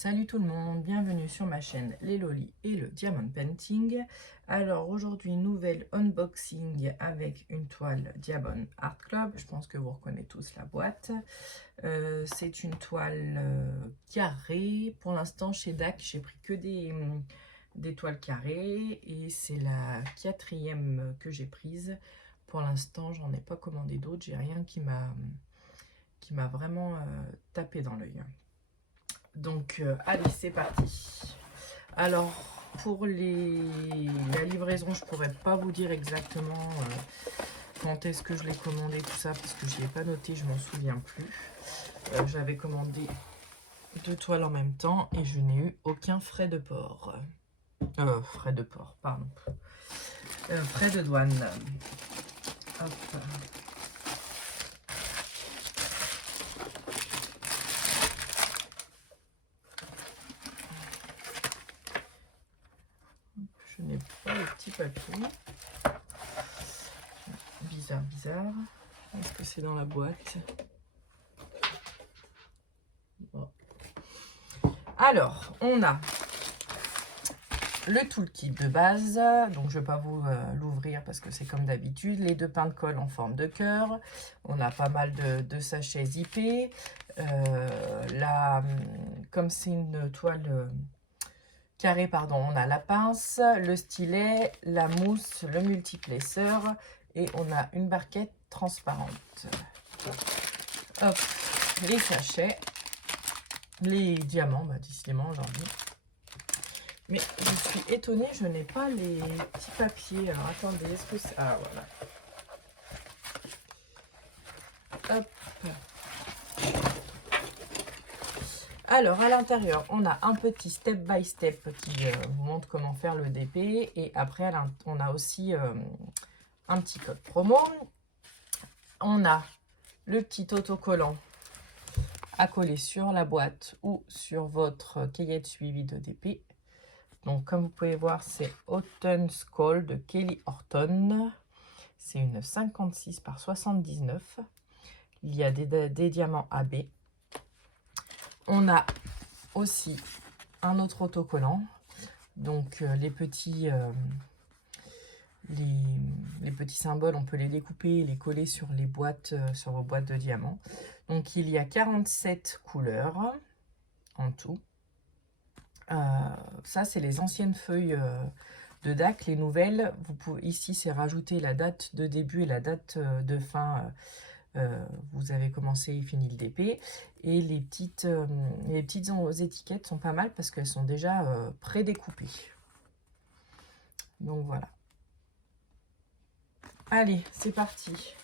Salut tout le monde, bienvenue sur ma chaîne Les Lolis et le Diamond Painting. Alors aujourd'hui, nouvelle unboxing avec une toile Diamond Art Club. Je pense que vous reconnaissez tous la boîte. C'est une toile carrée. Pour l'instant, chez DAC, j'ai pris que des toiles carrées et c'est la 4e que j'ai prise. Pour l'instant, j'en ai pas commandé d'autres. J'ai rien qui m'a vraiment tapé dans l'œil. Donc, allez, c'est parti. Alors, pour la livraison, je pourrais pas vous dire exactement quand est-ce que je l'ai commandé, tout ça, parce que je ne l'ai pas noté, je m'en souviens plus. J'avais commandé 2 toiles en même temps et je n'ai eu aucun frais de port. Frais de port, pardon. Frais de douane. Hop. Je n'ai pas le petit papier. Bizarre, bizarre. Est-ce que c'est dans la boîte? Bon. Alors, on a le toolkit de base. Donc, je ne vais pas vous l'ouvrir parce que c'est comme d'habitude. Les 2 pains de colle en forme de cœur. On a pas mal de sachets zippés. Comme c'est une toile carrée, pardon, on a la pince, le stylet, la mousse, le multiplaceur et on a une barquette transparente. Hop, les sachets, les diamants, décidément aujourd'hui. Mais je suis étonnée, je n'ai pas les petits papiers. Alors attendez, est-ce que c'est... Ah voilà. Hop. Alors, à l'intérieur, on a un petit step by step qui vous montre comment faire le DP. Et après, on a aussi un petit code promo. On a le petit autocollant à coller sur la boîte ou sur votre cahier de suivi de DP. Donc, comme vous pouvez voir, c'est Autumn's Call de Kelly Horton. C'est une 56 par 79. Il y a des diamants AB. On a aussi un autre autocollant. Donc, les petits symboles, on peut les découper et les coller sur les boîtes, sur vos boîtes de diamants. Donc, il y a 47 couleurs en tout. Ça, c'est les anciennes feuilles de DAC. Les nouvelles, ici, c'est rajouter la date de début et la date de fin. Vous avez commencé et fini le DP. Et les petites étiquettes sont pas mal parce qu'elles sont déjà pré-découpées. Donc, voilà. Allez, c'est parti.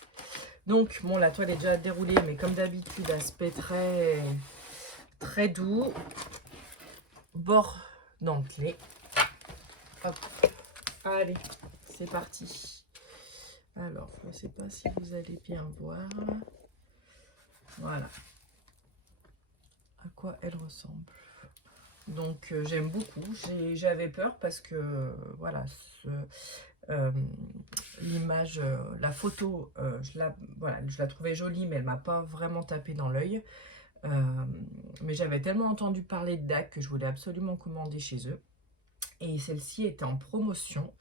Donc, bon, la toile est déjà déroulée, mais comme d'habitude, aspect très doux. Bord dentelé. Hop. Allez, c'est parti. Alors, je ne sais pas si vous allez bien voir. Voilà. À quoi elle ressemble. Donc, j'aime beaucoup. J'avais peur parce que, voilà, l'image, la photo, je la trouvais jolie, mais elle m'a pas vraiment tapé dans l'œil. Mais j'avais tellement entendu parler de DAC que je voulais absolument commander chez eux. Et celle-ci était en promotion.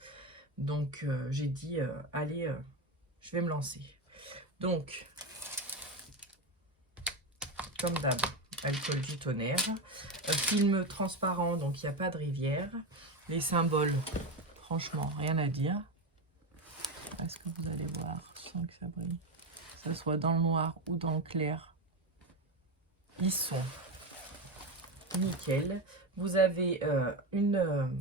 Donc, j'ai dit, allez, je vais me lancer. Donc, comme d'hab, alcool du tonnerre. Film transparent, donc il n'y a pas de rivière. Les symboles, franchement, rien à dire. Est-ce que vous allez voir sans que ça brille? Que ce soit dans le noir ou dans le clair. Ils sont nickel. Vous avez une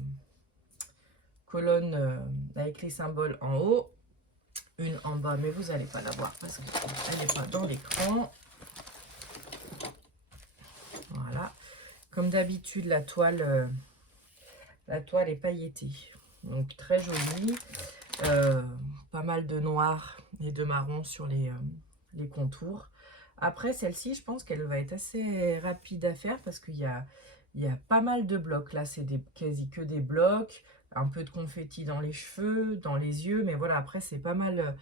colonne avec les symboles en haut, une en bas, mais vous n'allez pas la voir parce qu'elle n'est pas dans l'écran. Voilà. Comme d'habitude, la toile est pailletée. Donc très jolie. Pas mal de noir et de marron sur les contours. Après, celle-ci, je pense qu'elle va être assez rapide à faire parce qu'il y a pas mal de blocs. Là, c'est quasi que des blocs. Un peu de confetti dans les cheveux, dans les yeux. Mais voilà, après, c'est pas mal...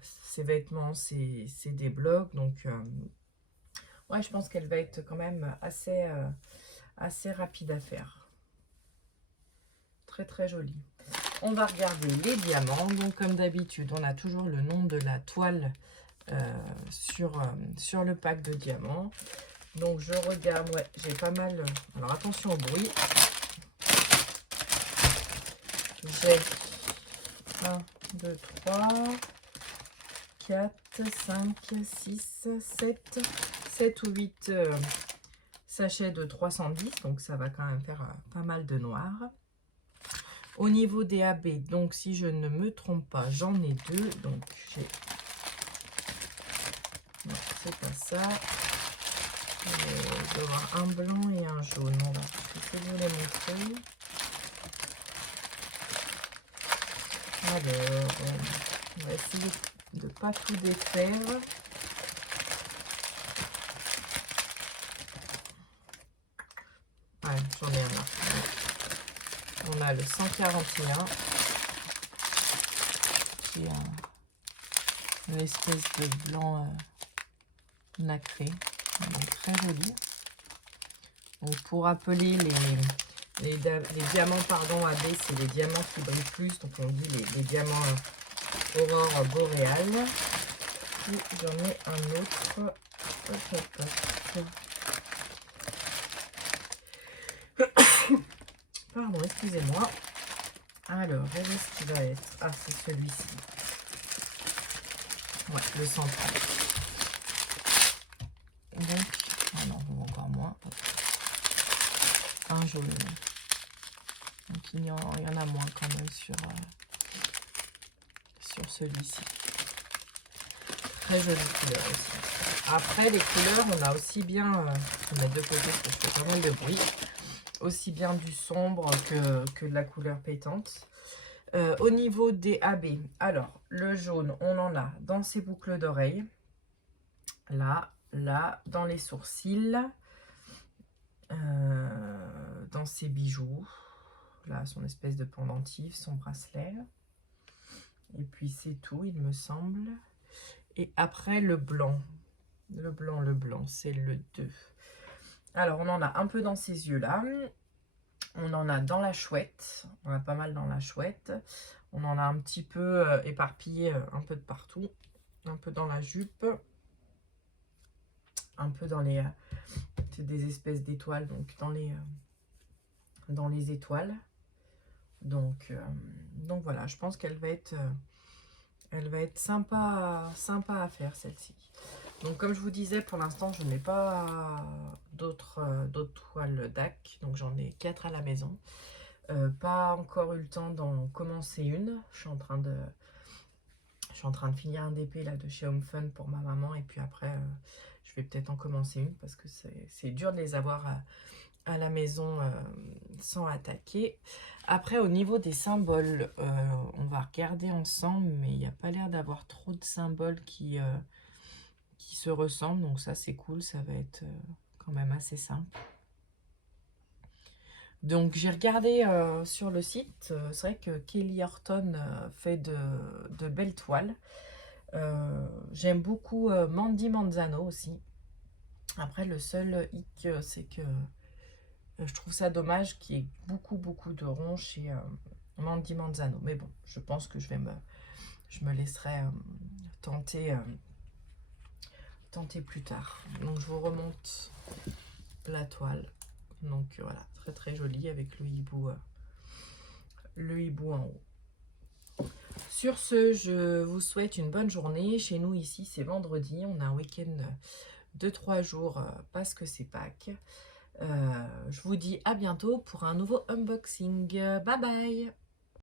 ces vêtements, c'est des blocs. Donc, Ouais, je pense qu'elle va être quand même assez rapide à faire. Très très jolie. On va regarder les diamants. Donc comme d'habitude, on a toujours le nom de la toile sur le pack de diamants. Donc je regarde, ouais, j'ai pas mal. Alors attention au bruit. J'ai 1, 2, 3, 4, 5, 6, 7 ou 8 sachets de 310. Donc ça va quand même faire pas mal de noir. Au niveau des AB, donc si je ne me trompe pas, j'en ai 2. Donc j'ai... Non, c'est pas ça. Je dois avoir un blanc et un jaune. On va essayer de vous les montrer. Alors, on va essayer de ne pas tout défaire. Ouais, j'en ai un là. On a le 141 qui est une espèce de blanc nacré, donc très joli. Donc pour rappeler les diamants pardon AB, c'est les diamants qui brillent plus, donc on dit les diamants aurore boréale. Et j'en ai un autre. Pardon, excusez-moi. Alors, est-ce qu'il va être? Ah, c'est celui-ci. Ouais, le 130. Donc, ah non, encore moins. Un jaune. Donc, il y en a moins quand même sur celui-ci. Très jolie couleur aussi. Après, les couleurs, on a aussi bien, je vais mettre de côté parce que je fais pas mal de bruit, aussi bien du sombre que de la couleur pétante. Au niveau des AB, alors le jaune, on en a dans ses boucles d'oreilles, là, dans les sourcils, dans ses bijoux, là, son espèce de pendentif, son bracelet. Et puis c'est tout, il me semble. Et après le blanc, c'est le 2. Alors on en a un peu dans ses yeux là. On en a dans la chouette, on a pas mal dans la chouette. On en a un petit peu éparpillé un peu de partout. Un peu dans la jupe. Un peu dans les... c'est des espèces d'étoiles, donc dans les étoiles. Donc voilà, je pense qu'elle va être sympa à faire celle-ci. Donc comme je vous disais, pour l'instant, je n'ai pas d'autres toiles DAC. Donc j'en ai 4 à la maison. Pas encore eu le temps d'en commencer une. Je suis en train de finir un DP là de chez Home Fun pour ma maman. Et puis après, je vais peut-être en commencer une parce que c'est dur de les avoir à la maison sans attaquer. Après, au niveau des symboles, on va regarder ensemble, mais il n'y a pas l'air d'avoir trop de symboles qui se ressemblent. Donc ça, c'est cool. Ça va être quand même assez simple. Donc j'ai regardé sur le site, c'est vrai que Kelly Horton fait de belles toiles. J'aime beaucoup Mandy Manzano aussi. Après le seul hic c'est que je trouve ça dommage qu'il y ait beaucoup de ronds chez Mandy Manzano. Mais bon, je pense que je me laisserai tenter plus tard. Donc je vous remonte la toile. Donc voilà, très très joli avec le hibou en haut. Sur ce, je vous souhaite une bonne journée. Chez nous ici, c'est vendredi. On a un week-end de 3 jours parce que c'est Pâques. Je vous dis à bientôt pour un nouveau unboxing. Bye bye!